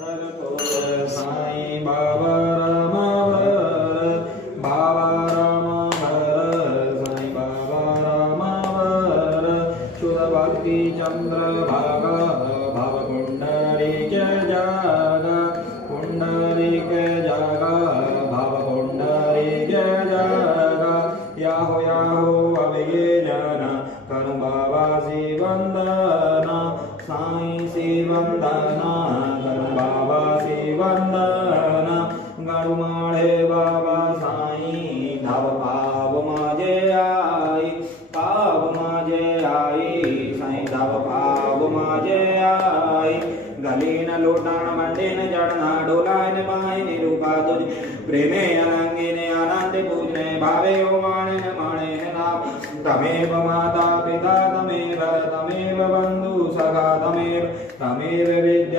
साईं बाबा रामावर बाबा रामावर साईं बाबा रामावर शुद्ध भक्ती चंद्र भागा भाव पुंडरीक जागा पुंडरीक जागा भाव पुंडरीक जागा याहो अवये जना कनु बाबा सी वंदना साईं सी वंदना कनु बाबा सी वंदना गणुमाळे बाबा साईं धाव पाव माझे आई साईं धाव पाव माझे आई गलीन लोटाण मंडीन जड़ना डोलायन पायनि रूपा तुझ प्रेमे अनंगिने आनंद पूजने भावे ओ माणे नाम तमेव माता पिता तमेव बंधु सखा तमेव विद्या